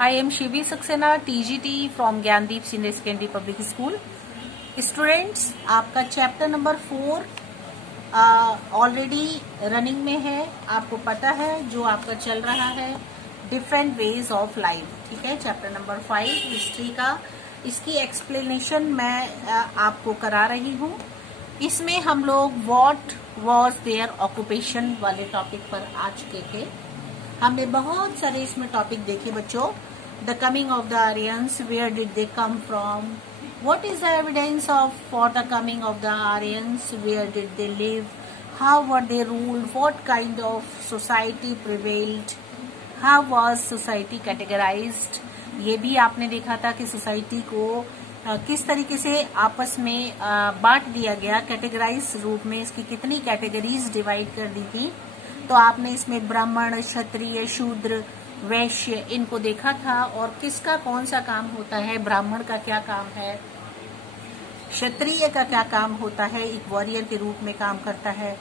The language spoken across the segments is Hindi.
I am Shivi Saxena, TGT from Gyandeep Senior Secondary Public School. Students, आपका चैप्टर नंबर 4 ऑलरेडी रनिंग में है. आपको पता है जो आपका चल रहा है डिफरेंट वेज ऑफ लाइफ. ठीक है, चैप्टर नंबर 5 हिस्ट्री का, इसकी एक्सप्लेनेशन मैं आपको करा रही हूँ. इसमें हम लोग व्हाट वाज देयर ऑक्यूपेशन वाले टॉपिक पर आ चुके थे. हमने बहुत सारे इसमें टॉपिक देखे बच्चों. The coming of the Aryans, where did they come from, what is the evidence of for the coming of the Aryans, where did they live, how were they ruled, what kind of society prevailed, how was society categorized. ये भी आपने देखा था कि सोसाइटी को किस तरीके से आपस में बांट दिया गया, कैटेगराइज रूप में इसकी कितनी कैटेगरीज डिवाइड कर दी थी. तो आपने इसमें ब्राह्मण, क्षत्रिय, शूद्र, वैश्य इनको देखा था, और किसका कौन सा काम होता है. ब्राह्मण का क्या काम है, क्षत्रिय का क्या काम होता है, एक वॉरियर के रूप में काम करता है,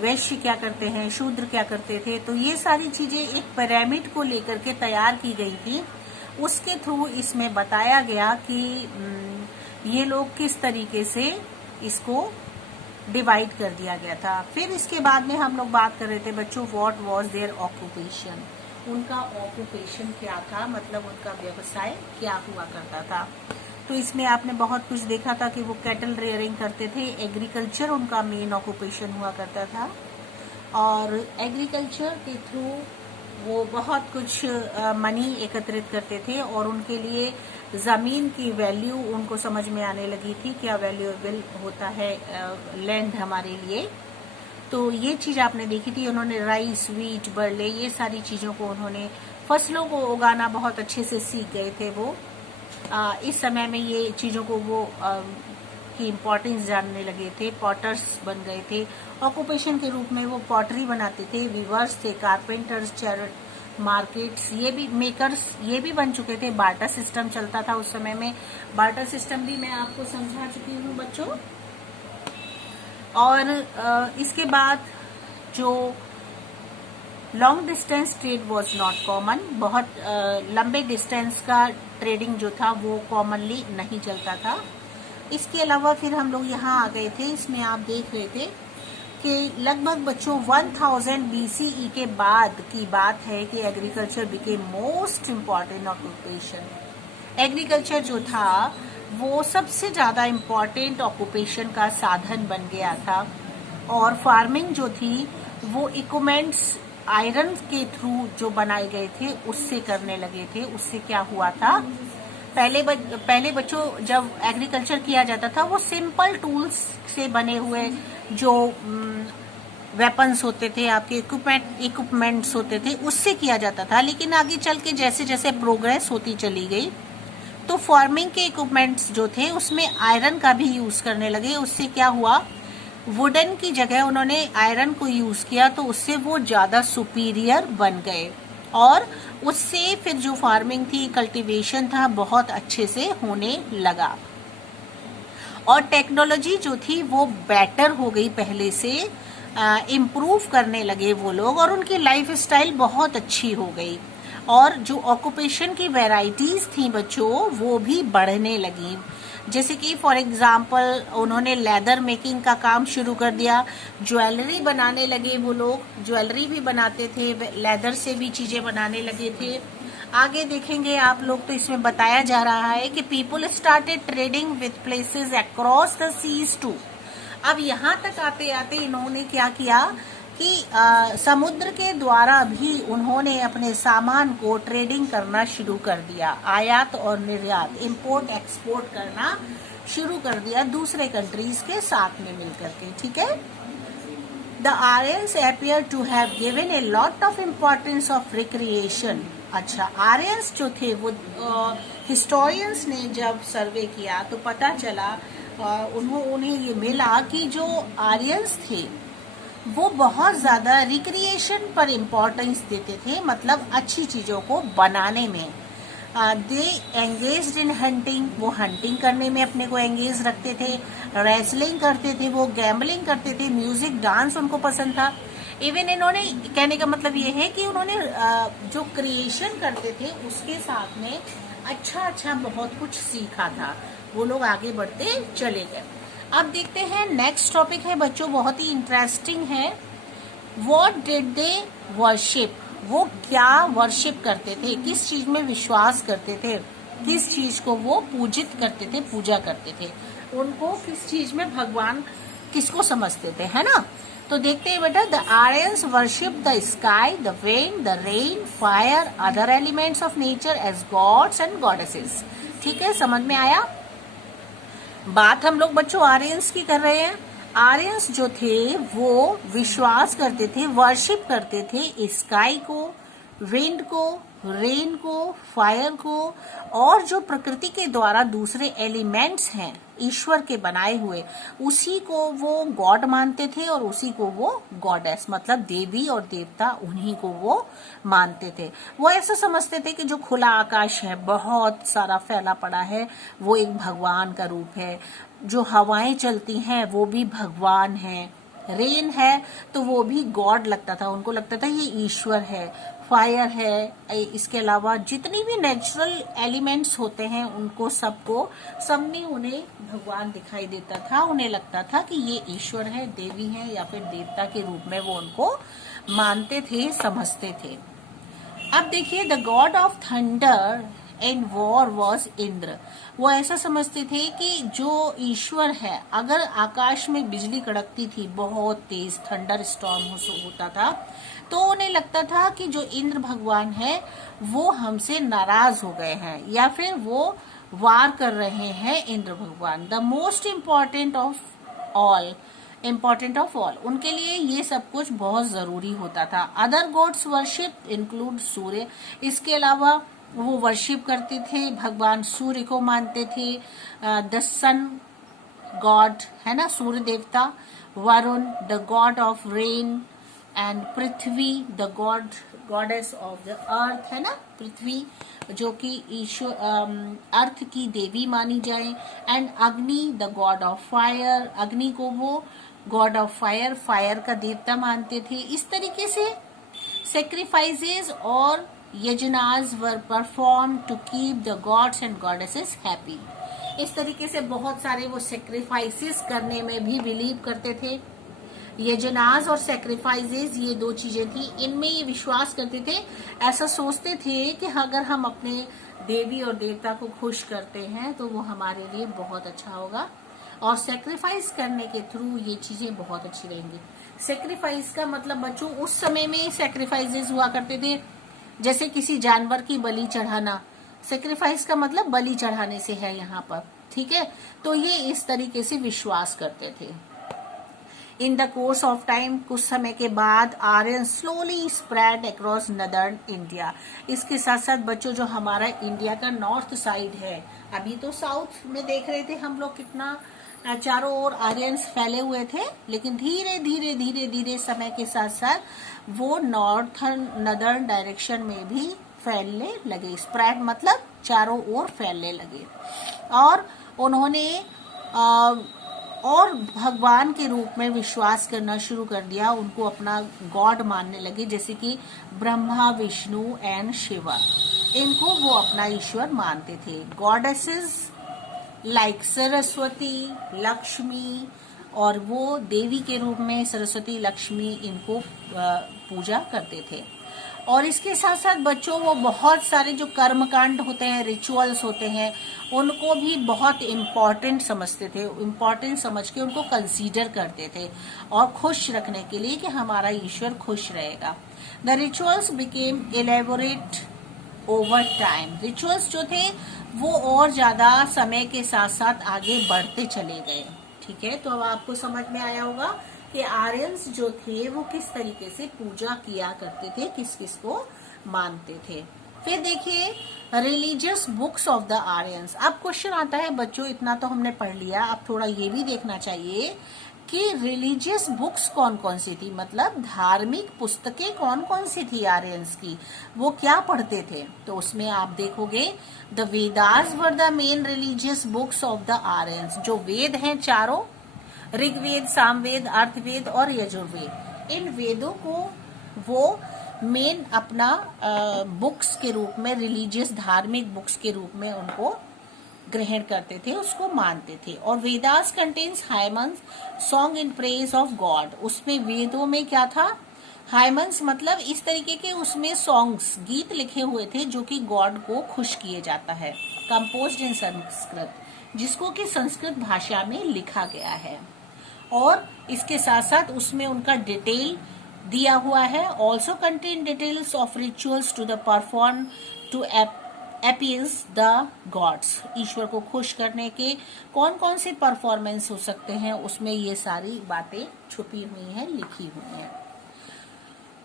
वैश्य क्या करते हैं, शूद्र क्या करते थे. तो ये सारी चीजें एक पिरामिड को लेकर के तैयार की गई थी. उसके थ्रू इसमें बताया गया कि ये लोग किस तरीके से इसको डिवाइड कर दिया गया था. फिर इसके बाद में हम लोग बात कर रहे थे बच्चों व्हाट वाज देयर ऑक्यूपेशन. उनका ऑक्यूपेशन क्या था, मतलब उनका व्यवसाय क्या हुआ करता था. तो इसमें आपने बहुत कुछ देखा था कि वो कैटल रेयरिंग करते थे. एग्रीकल्चर उनका मेन ऑक्यूपेशन हुआ करता था, और एग्रीकल्चर के थ्रू वो बहुत कुछ मनी एकत्रित करते थे, और उनके लिए जमीन की वैल्यू उनको समझ में आने लगी थी, क्या वैल्यूएबल होता है लैंड हमारे लिए. तो ये चीज आपने देखी थी. उन्होंने राइस, वीट, बरले, ये सारी चीजों को, उन्होंने फसलों को उगाना बहुत अच्छे से सीख गए थे वो. इस समय में ये चीजों को वो की इम्पोर्टेंस जानने लगे थे. पॉटर्स बन गए थे. ऑक्यूपेशन के रूप में वो पॉटरी बनाते थे. वीवर्स थे, कारपेंटर्स, चैरिट मार्केट्स, ये भी मेकर्स, ये भी बन चुके थे. बार्टर सिस्टम चलता था उस समय में. बार्टर सिस्टम भी मैं आपको समझा चुकी हूँ बच्चों. और इसके बाद जो long distance trade was not common. बहुत लंबे डिस्टेंस का ट्रेडिंग जो था वो कॉमनली नहीं चलता था. इसके अलावा फिर हम लोग यहाँ आ गए थे. इसमें आप देख रहे थे कि लगभग बच्चों 1000 BCE के बाद की बात है कि agriculture became most important occupation. Agriculture जो था वो सबसे ज्यादा इम्पोर्टेंट ऑक्यूपेशन का साधन बन गया था. और फार्मिंग जो थी वो इक्विपमेंट्स आयरन के थ्रू जो बनाए गए थे उससे करने लगे थे. उससे क्या हुआ था, पहले बच्चों जब एग्रीकल्चर किया जाता था वो सिंपल टूल्स से बने हुए जो वेपन्स होते थे, आपके इक्विपमेंट्स होते थे, उससे किया जाता था. लेकिन आगे चल के जैसे जैसे प्रोग्रेस होती चली गई तो फार्मिंग के इक्विपमेंट्स जो थे उसमें आयरन का भी यूज करने लगे. उससे क्या हुआ, वुडन की जगह उन्होंने आयरन को यूज किया, तो उससे वो ज्यादा सुपीरियर बन गए. और उससे फिर जो फार्मिंग थी, कल्टीवेशन था, बहुत अच्छे से होने लगा. और टेक्नोलॉजी जो थी वो बेटर हो गई, पहले से इम्प्रूव करने लगे वो लोग, और उनकी लाइफ स्टाइल बहुत अच्छी हो गई. और जो ऑक्यूपेशन की वैरायटीज थी बच्चों वो भी बढ़ने लगी. जैसे कि फॉर एग्जाम्पल उन्होंने लेदर मेकिंग का काम शुरू कर दिया. ज्वेलरी बनाने लगे वो लोग, ज्वेलरी भी बनाते थे, लेदर से भी चीजें बनाने लगे थे. आगे देखेंगे आप लोग तो इसमें बताया जा रहा है कि people started trading with places across the seas too. अब यहाँ तक आते आते इन्होंने क्या किया कि समुद्र के द्वारा भी उन्होंने अपने सामान को ट्रेडिंग करना शुरू कर दिया. आयात और निर्यात, इंपोर्ट एक्सपोर्ट करना शुरू कर दिया दूसरे कंट्रीज के साथ में मिलकर के. ठीक है. The Aryans appear to have given a lot of importance of recreation. अच्छा, आर्यंस जो थे वो हिस्टोरियंस ने जब सर्वे किया तो पता चला, उन्हें ये मिला कि जो आर्यंस थे वो बहुत ज्यादा रिक्रिएशन पर इम्पोर्टेंस देते थे, मतलब अच्छी चीजों को बनाने में. दे एंगेज्ड इन हंटिंग, वो हंटिंग करने में अपने को एंगेज रखते थे. रेसलिंग करते थे, वो गैम्बलिंग करते थे. म्यूजिक, डांस उनको पसंद था. इवन इन्होंने, कहने का मतलब ये है कि उन्होंने जो क्रिएशन करते थे उसके साथ में अच्छा बहुत कुछ सीखा था, वो लोग आगे बढ़ते चले गए। अब देखते हैं नेक्स्ट टॉपिक है बच्चों, बहुत ही इंटरेस्टिंग है। What did they worship? वो क्या वर्शिप करते थे, किस चीज में विश्वास करते थे, किस चीज को वो पूजित करते थे, पूजा करते थे, उनको किस चीज में भगवान किसको समझते थे, है ना। तो देखते हैं बेटा, the Aryans worship the sky, the wind, the rain, fire, other elements of nature as gods and goddesses. ठीक है, समझ में आया। बात हम लोग बच्चों आर्यंस की कर रहे हैं। आर्यंस जो थे वो विश्वास करते थे, वर्शिप करते थे स्काई को, विंड को, रेन को, फायर को, और जो प्रकृति के द्वारा दूसरे एलिमेंट्स हैं ईश्वर के बनाए हुए, उसी को वो गॉड मानते थे और उसी को वो गॉडेस, मतलब देवी और देवता, उन्हीं को वो मानते थे। वो ऐसा समझते थे कि जो खुला आकाश है, बहुत सारा फैला पड़ा है, वो एक भगवान का रूप है। जो हवाएं चलती हैं वो भी भगवान है। रेन है तो वो भी गॉड लगता था, उनको लगता था ये ईश्वर है। फायर है, इसके अलावा जितनी भी नेचुरल एलिमेंट्स होते हैं उनको सब में उन्हें भगवान दिखाई देता था। उन्हें लगता था कि ये ईश्वर है, देवी है या फिर देवता के रूप में वो उनको मानते थे, समझते थे। अब देखिए, the God of thunder and war was Indra. वो ऐसा समझते थे कि जो ईश्वर है, अगर आकाश में बिजली कड़कती थी, बहुत तेज थंडर स्टॉर्म होता था, तो उन्हें लगता था कि जो इंद्र भगवान है वो हमसे नाराज हो गए हैं या फिर वो वार कर रहे हैं इंद्र भगवान। The most important of all, उनके लिए ये सब कुछ बहुत जरूरी होता था। अदर गॉड्स वर्शिप इंक्लूड सूर्य, इसके अलावा वो वर्शिप करते थे, भगवान सूर्य को मानते थे। द सन गॉड है ना, सूर्य देवता। Varun the God of rain, and Prithvi the goddess of the earth, है ना, पृथ्वी जो कि ईश्वर अर्थ की देवी मानी जाए। एंड अग्नि द गॉड ऑफ फायर, अग्नि को वो गॉड ऑफ फायर, फायर का देवता मानते थे। इस तरीके से सेक्रीफाइसेस और yajnas were perform to keep the gods and goddesses happy. इस तरीके से बहुत सारे वो सेक्रीफाइसेस करने में भी बिलीव करते थे। यजनास और सेक्रीफाइसेस ये दो चीजें थी, इनमें ये विश्वास करते थे, ऐसा सोचते थे कि अगर हम अपने देवी और देवता को खुश करते हैं तो वो हमारे लिए बहुत अच्छा होगा, और सेक्रीफाइस करने के थ्रू ये चीजें बहुत अच्छी रहेंगी। सेक्रीफाइस का मतलब बच्चों उस समय में सेक्रीफाइसेस हुआ करते थे, जैसे किसी जानवर की बलि चढ़ाना। सेक्रीफाइस का मतलब बलि चढ़ाने से है यहाँ पर, ठीक है। तो ये इस तरीके से विश्वास करते थे। In the course of time, कुछ समय के बाद Aryan slowly spread across northern India. इसके साथ साथ बच्चों जो हमारा इंडिया का नॉर्थ साइड है, अभी तो साउथ में देख रहे थे हम लोग कितना चारों ओर आर्यंस फैले हुए थे, लेकिन धीरे धीरे धीरे धीरे समय के साथ साथ वो नॉर्थर्न नदर्न डायरेक्शन में भी फैलने लगे। स्प्रेड मतलब चारों ओर फैलने लगे, और उन्होंने और भगवान के रूप में विश्वास करना शुरू कर दिया। उनको अपना गॉड मानने लगे, जैसे कि ब्रह्मा, विष्णु एंड शिवा, इनको वो अपना ईश्वर मानते थे। गॉडेसेस लाइक सरस्वती, लक्ष्मी, और वो देवी के रूप में सरस्वती, लक्ष्मी, इनको पूजा करते थे। और इसके साथ साथ बच्चों वो बहुत सारे जो कर्मकांड होते हैं, रिचुअल्स होते हैं, उनको भी बहुत इम्पोर्टेंट समझते थे। इम्पोर्टेंट समझ के उनको कंसीडर करते थे, और खुश रखने के लिए कि हमारा ईश्वर खुश रहेगा। The rituals became elaborate over time. Rituals जो थे वो और ज्यादा समय के साथ साथ आगे बढ़ते चले गए, ठीक है। तो अब आपको समझ में आया होगा कि आर्यंस जो थे वो किस तरीके से पूजा किया करते थे, किस किस को मानते थे। फिर देखिए religious books of the Aryans. अब क्वेश्चन आता है बच्चों, इतना तो हमने पढ़ लिया, अब थोड़ा ये भी देखना चाहिए कि रिलीजियस बुक्स कौन कौन सी थी, मतलब धार्मिक पुस्तकें कौन कौन सी थी आर्यंस की, वो क्या पढ़ते थे। तो उसमें आप देखोगे the Vedas were the main religious books of the Aryans. जो वेद हैं चारों, ऋग्वेद, सामवेद, अर्थवेद और यजुर्वेद, इन वेदों को वो मेन अपना बुक्स के रूप में, रिलीजियस धार्मिक बुक्स के रूप में उनको ग्रहण करते थे, उसको मानते थे। और Vedas contains हाइमन्स song in praise of God. उसमें वेदों में क्या था, हाइमन्स मतलब इस तरीके के उसमें सॉन्ग्स, गीत लिखे हुए थे जो कि गॉड को खुश किए जाता है, कंपोज्ड इन संस्कृत, जिसको कि संस्कृत भाषा में लिखा गया है। और इसके साथ साथ उसमें उनका डिटेल दिया हुआ है। Also contain details of rituals to the perform to appease the gods. ईश्वर को खुश करने के कौन कौन से परफॉर्मेंस हो सकते हैं, उसमें ये सारी बातें छुपी हुई हैं, लिखी हुई हैं।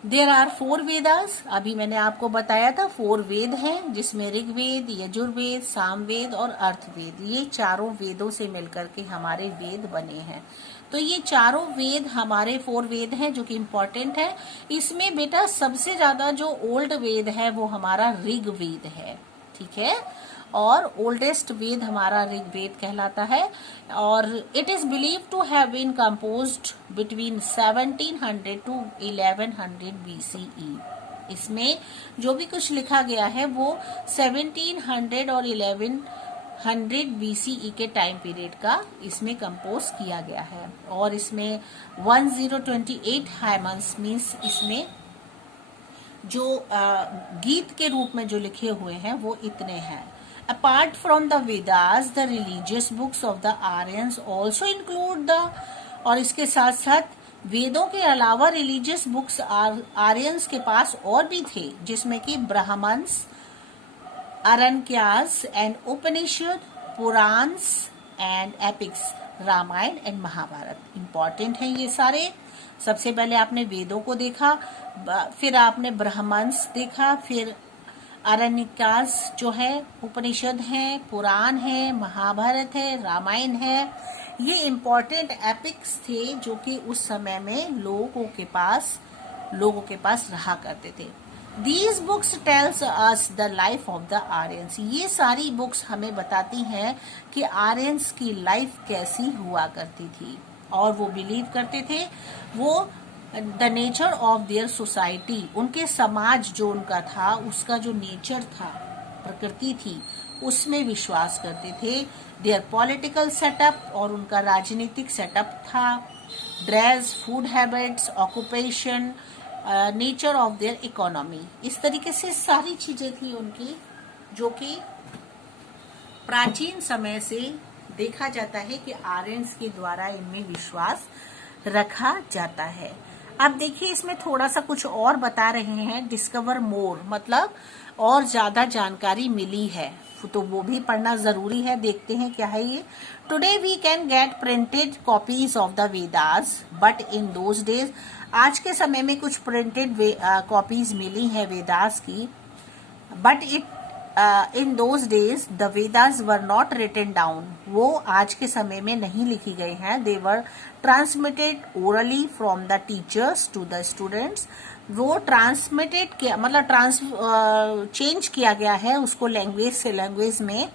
There are 4 Vedas. अभी मैंने आपको बताया था 4 वेद हैं, जिसमें ऋग्वेद, यजुर्वेद, सामवेद और अर्थवेद, ये चारों वेदों से मिलकर के हमारे वेद बने हैं। तो ये चारों वेद हमारे 4 वेद हैं जो कि इम्पोर्टेंट है। इसमें बेटा सबसे ज्यादा जो ओल्ड वेद है वो हमारा ऋग्वेद है, ठीक है, और ओल्डेस्ट वेद हमारा ऋग्वेद कहलाता है। और it is believe to have been composed between 1700 to 1100 BCE। इसमें जो भी कुछ लिखा गया है वो 1700 और 1100 BCE के टाइम पीरियड का इसमें कंपोज किया गया है। और इसमें 1028 हाइमन्स मीन्स इसमें जो गीत के रूप में जो लिखे हुए हैं वो इतने हैं। Apart from the Vedas, the religious books of the Aryans also include the, और इसके साथ साथ वेदों के अलावा रिलीजियस बुक्स आर्यंस के पास और भी थे, जिसमें कि Brahmanas, Aranyakas and Upanishad, Puranas and epics, Ramayana and Mahabharata. Important है ये सारे। सबसे पहले आपने वेदों को देखा, फिर आपने ब्राह्मण्स देखा, फिर अरण्यकास जो है, उपनिषद है, पुराण है, महाभारत है, रामायण है। ये इम्पोर्टेंट एपिक्स थे जो कि उस समय में लोगों के पास रहा करते थे। These books tells us the life of the Aryans। ये सारी बुक्स हमें बताती हैं कि आर्यंस की लाइफ कैसी हुआ करती थी, और वो बिलीव करते थे, वो the nature of their society, उनके समाज जो उनका था, उसका जो नेचर था, प्रकृति थी, उसमें विश्वास करते थे। देयर पॉलिटिकल सेटअप, और उनका राजनीतिक सेटअप था, dress, food habits, occupation, nature of their economy, इस तरीके से सारी चीजें थी उनकी, जो कि प्राचीन समय से देखा जाता है कि आर्यंस के द्वारा इनमें विश्वास रखा जाता है। अब देखिए इसमें थोड़ा सा कुछ और बता रहे हैं, डिस्कवर मोर, मतलब और ज्यादा जानकारी मिली है, तो वो भी पढ़ना जरूरी है। देखते हैं क्या है ये। Today we can get printed copies of the Vedas, but in those days, आज के समय में कुछ प्रिंटेड कॉपीज मिली है वेदास की, but in those days the Vedas were not written down, वो आज के समय में नहीं लिखी गई हैं। They were transmitted orally from the teachers to the students, वो ट्रांसमिटेड किया, मतलब चेंज किया गया है उसको लैंग्वेज से लैंग्वेज में,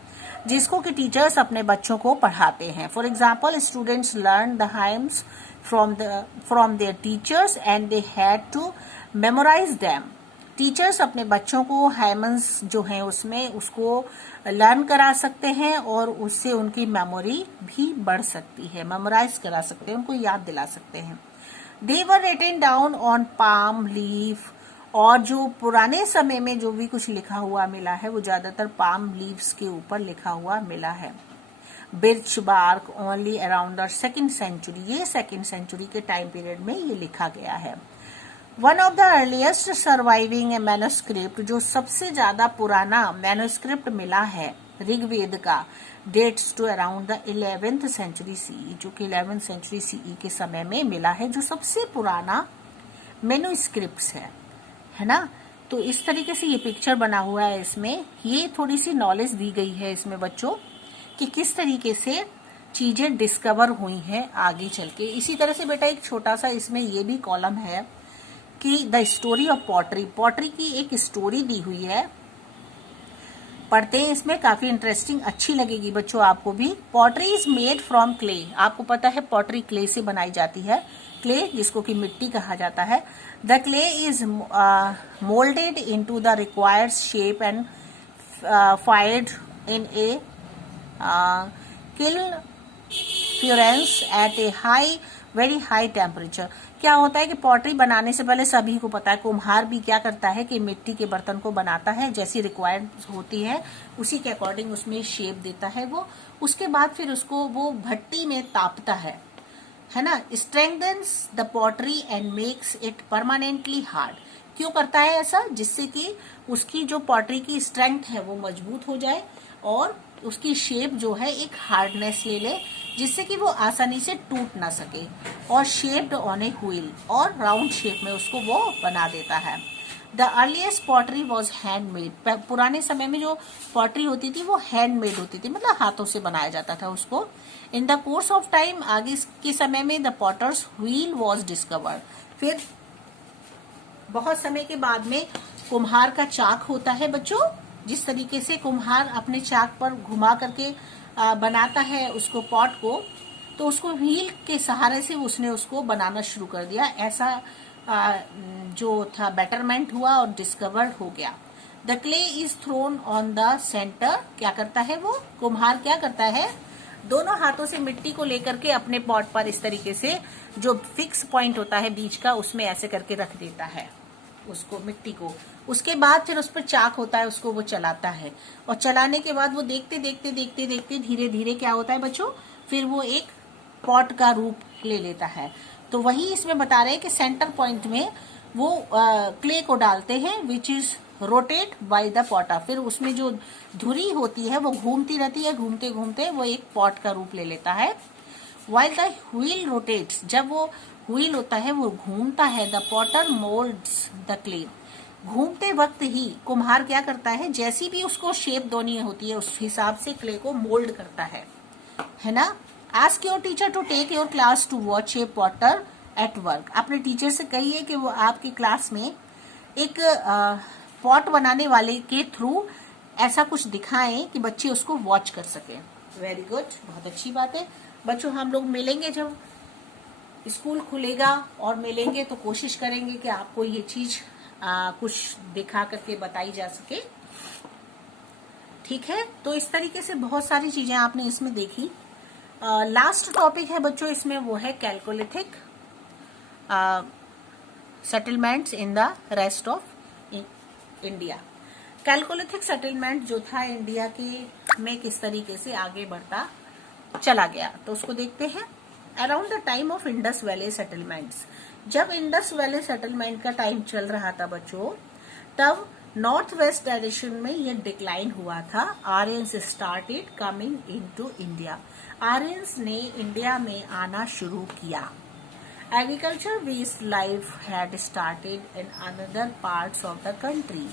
जिसको कि टीचर्स अपने बच्चों को पढ़ाते हैं। For example, students learn the hymns from their teachers and they had to memorise them. Teachers अपने बच्चों को हाइमन्स जो हैं उसमें उसको लर्न करा सकते हैं, और उससे उनकी मेमोरी भी बढ़ सकती है, मेमोराइज करा सकते हैं, उनको याद दिला सकते हैं। They were written down on palm leaf, और जो पुराने समय में जो भी कुछ लिखा हुआ मिला है वो ज्यादातर पाम लीव्स के ऊपर लिखा हुआ मिला है। Birch bark only around the 2nd century, ये 2nd सेंचुरी के टाइम पीरियड में ये लिखा गया है। One of the earliest surviving manuscript, जो सबसे ज्यादा पुराना मैन्युस्क्रिप्ट मिला है ऋग्वेद का, dates to around the 11th century CE, जो कि 11th सेंचुरी सीई के समय में मिला है, जो सबसे पुराना मैन्युस्क्रिप्ट है ना। तो इस तरीके से ये पिक्चर बना हुआ है, इसमें ये थोड़ी सी नॉलेज दी गई है इसमें बच्चों कि किस तरीके से चीजें डिस्कवर हुई हैं आगे चल के। इसी तरह से बेटा एक छोटा सा इसमें ये भी कॉलम है कि the story of pottery, pottery की एक स्टोरी दी हुई है। पढ़ते हैं, इसमें काफी इंटरेस्टिंग अच्छी लगेगी बच्चों आपको भी। Pottery is made from clay. आपको पता है पॉटरी क्ले से बनाई जाती है, क्ले जिसको कि मिट्टी कहा जाता है। The clay is moulded into the required shape and fired in a kiln furnace at a very high temperature। क्या होता है कि पॉटरी बनाने से पहले सभी को पता है, कुम्हार भी क्या करता है कि मिट्टी के बर्तन को बनाता है, जैसी रिक्वायर्ड होती है उसी के अकॉर्डिंग उसमें शेप देता है वो। उसके बाद फिर उसको वो भट्टी में तापता है ना। Strengthens the pottery and makes it permanently hard. क्यों करता है ऐसा? जिससे कि उसकी जो पॉटरी की स्ट्रेंथ है वो मजबूत हो जाए और उसकी शेप जो है एक हार्डनेस ले ले, जिससे कि वो आसानी से टूट ना सके। और शेप्ड ऑन ए व्हील, और राउंड शेप में उसको वो बना देता है। The earliest pottery was handmade. पुराने समय में जो पॉटरी होती थी वो हैंडमेड होती थी, मतलब हाथों से बनाया जाता था उसको। In the course of time, आगे के समय में the potter's wheel was discovered. फिर बहुत समय के बाद में कुम्हार का चाक होता है बच्चों, जिस तरीके से कुम्हार अपने चाक पर घुमा करके बनाता है उसको पॉट को, तो उसको व्हील के सहारे से उसने उसको बनाना शुरू कर दिया। ऐसा जो था बेटरमेंट हुआ और डिस्कवर्ड हो गया। The clay is throne on the centre. क्या करता है वो कुम्हार? क्या करता है? दोनों हाथों से मिट्टी को लेकर के अपने पॉट पर इस तरीके से जो फिक्स पॉइंट होता है बीच का, उसमें ऐसे करके रख देता है उसको, मिट्टी को। उसके बाद फिर उस पर चाक होता है, उसको वो चलाता है, और चलाने के बाद वो देखते देखते धीरे धीरे क्या होता है बच्चों, फिर वो एक पॉट का रूप ले लेता है। तो वही इसमें बता रहे हैं कि सेंटर पॉइंट में वो क्ले को डालते हैं, which is rotate by the Potter. फिर उसमें जो धुरी होती है वो घूमती रहती है, घूमते घूमते वो एक पॉट का रूप ले लेता है। वाइल द व्हील रोटेट्स, जब वो व्हील होता है वो घूमता है, the Potter moulds the clay. घूमते वक्त ही कुम्हार क्या करता है, जैसी भी उसको शेप देनी होती है उस हिसाब से क्ले को मोल्ड करता है ना। Ask your teacher to take your class to watch a potter at work. अपने टीचर से कहिए कि वो आपकी क्लास में एक पॉट बनाने वाले के थ्रू ऐसा कुछ दिखाएं कि बच्चे उसको वॉच कर सके। वेरी गुड, बहुत अच्छी बात है बच्चों। हम लोग मिलेंगे जब स्कूल खुलेगा और मिलेंगे तो कोशिश करेंगे कि आपको ये चीज कुछ दिखा करके बताई जा सके, ठीक है। तो इस तरीके से बहुत सारी चीजें आपने इसमें देखी। लास्ट टॉपिक है बच्चों इसमें, वो है chalcolithic settlements in the rest of India. Chalcolithic settlement जो था इंडिया के में किस तरीके से आगे बढ़ता चला गया, तो उसको देखते हैं। Around the time of Indus valley settlements, जब इंडस वैली सेटलमेंट का टाइम चल रहा था बच्चों, तब नॉर्थ वेस्ट डायरेक्शन में ये डिक्लाइन हुआ था। Aryans started coming into India. Aryans ने इंडिया में आना शुरू किया। Agriculture based life had started in another parts of the country.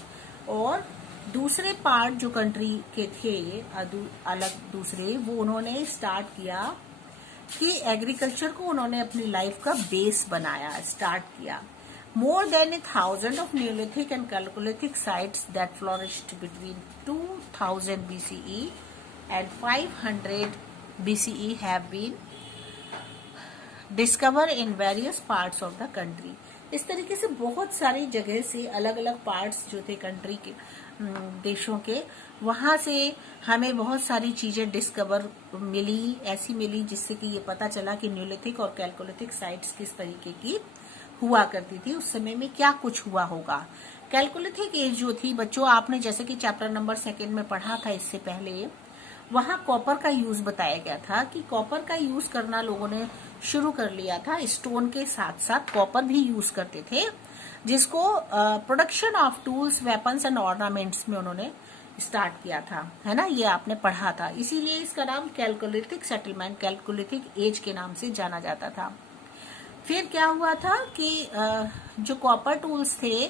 और दूसरे पार्ट जो कंट्री के थे अलग दूसरे, वो उन्होंने स्टार्ट किया कि एग्रीकल्चर को उन्होंने अपनी लाइफ का बेस बनाया, स्टार्ट किया। More than 1,000 of Neolithic and Chalcolithic sites that flourished between 2000 BCE and 500 BCE have been discovered in various parts of the country. इस तरीके से बहुत सारी जगह से अलग अलग पार्ट्स जो थे कंट्री के, देशों के, वहां से हमें बहुत सारी चीजें डिस्कवर मिली, ऐसी मिली जिससे कि ये पता चला कि न्यूलिथिक और कैलकोलिथिक साइट्स किस तरीके की हुआ करती थी, उस समय में क्या कुछ हुआ होगा। कैलकोलिथिक एज जो थी बच्चों, आपने जैसे कि चैप्टर नंबर 2 में पढ़ा था इससे पहले, वहां कॉपर का यूज बताया गया था कि कॉपर का यूज करना लोगों ने शुरू कर लिया था। स्टोन के साथ साथ कॉपर भी यूज करते थे, जिसको production of tools, weapons and ornaments में उन्होंने स्टार्ट किया था, है ना। ये आपने पढ़ा था, इसीलिए इसका नाम कैलकोलिथिक सेटलमेंट, कैलकोलिथिक एज के नाम से जाना जाता था। फिर क्या हुआ था कि जो कॉपर टूल्स थे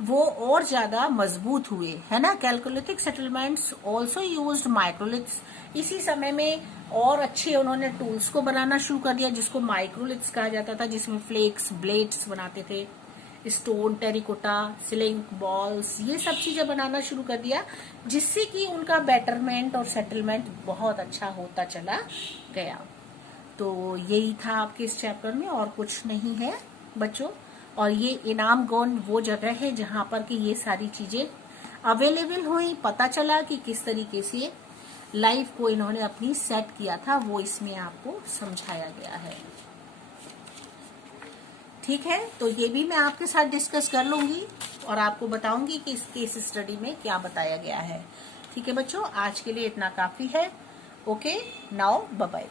वो और ज्यादा मजबूत हुए, है ना। Chalcolithic settlements also used microliths. इसी समय में और अच्छे उन्होंने टूल्स को बनाना शुरू कर दिया, जिसको माइक्रोलिथ्स कहा जाता था, जिसमें फ्लेक्स, ब्लेड्स बनाते थे। स्टोन, टेरिकोटा, सिलिंक, बॉल्स, ये सब चीजें बनाना शुरू कर दिया, जिससे कि उनका बेटरमेंट और सेटलमेंट बहुत अच्छा होता चला गया। तो यही था आपके इस चैप्टर में, और कुछ नहीं है बच्चों। और ये इनाम गॉन वो जगह है जहां पर कि ये सारी चीजें अवेलेबल हुई, पता चला कि किस तरीके से लाइफ को इन्होंने अपनी सेट किया था, वो इसमें आपको समझाया गया है। ठीक है, तो ये भी मैं आपके साथ डिस्कस कर लूंगी और आपको बताऊंगी कि इस केस स्टडी में क्या बताया गया है। ठीक है बच्चों, आज के लिए इतना काफी है। Okay, now bye bye.